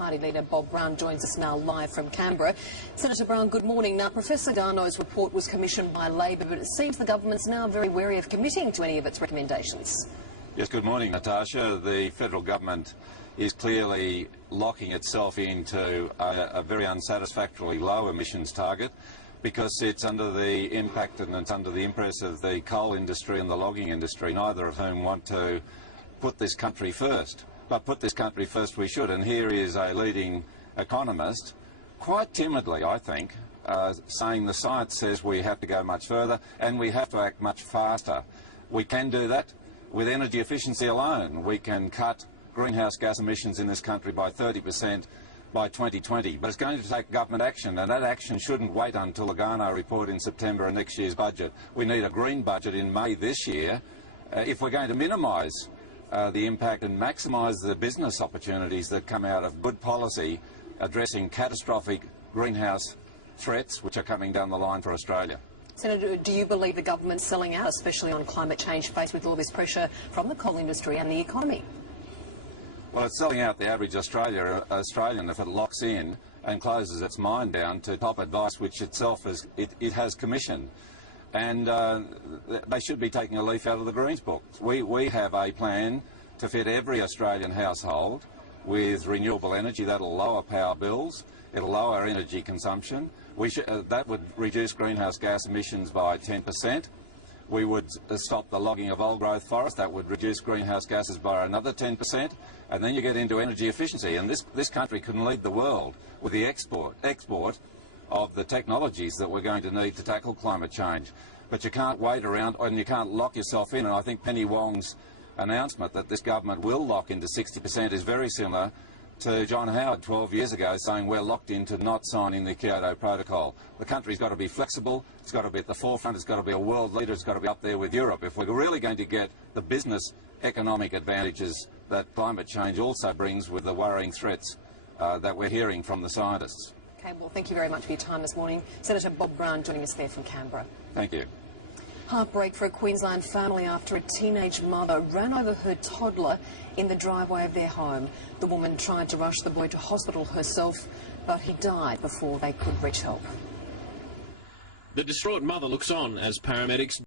Party leader Bob Brown joins us now live from Canberra. Senator Brown, good morning. Now, Professor Garneau's report was commissioned by Labor, but it seems the government's now very wary of committing to any of its recommendations. Yes, good morning, Natasha. The federal government is clearly locking itself into a very unsatisfactorily low emissions target because it's under the impact and it's under the impress of the coal industry and the logging industry, neither of whom want to put this country first. But put this country first we should, and here is a leading economist, quite timidly I think, saying the science says we have to go much further and we have to act much faster. We can do that with energy efficiency alone. We can cut greenhouse gas emissions in this country by 30% by 2020, but it's going to take government action, and that action shouldn't wait until the Garneau report in September and next year's budget. We need a green budget in May this year if we're going to minimise the impact and maximise the business opportunities that come out of good policy addressing catastrophic greenhouse threats which are coming down the line for Australia. Senator, do you believe the government's selling out, especially on climate change, faced with all this pressure from the coal industry and the economy? Well, it's selling out the average Australian if it locks in and closes its mind down to top advice which itself it has commissioned. And they should be taking a leaf out of the Greens book. We have a plan to fit every Australian household with renewable energy. That'll lower power bills, it'll lower energy consumption. That would reduce greenhouse gas emissions by 10%. We would stop the logging of old-growth forest. That would reduce greenhouse gases by another 10%. And then you get into energy efficiency. And this country can lead the world with the export of the technologies that we're going to need to tackle climate change. But you can't wait around and you can't lock yourself in. And I think Penny Wong's announcement that this government will lock into 60% is very similar to John Howard 12 years ago saying we're locked into not signing the Kyoto Protocol. The country's got to be flexible, it's got to be at the forefront, it's got to be a world leader, it's got to be up there with Europe. If we're really going to get the business economic advantages that climate change also brings with the worrying threats that we're hearing from the scientists. Okay, well, thank you very much for your time this morning. Senator Bob Brown joining us there from Canberra. Thank you. Heartbreak for a Queensland family after a teenage mother ran over her toddler in the driveway of their home. The woman tried to rush the boy to hospital herself, but he died before they could reach help. The distraught mother looks on as paramedics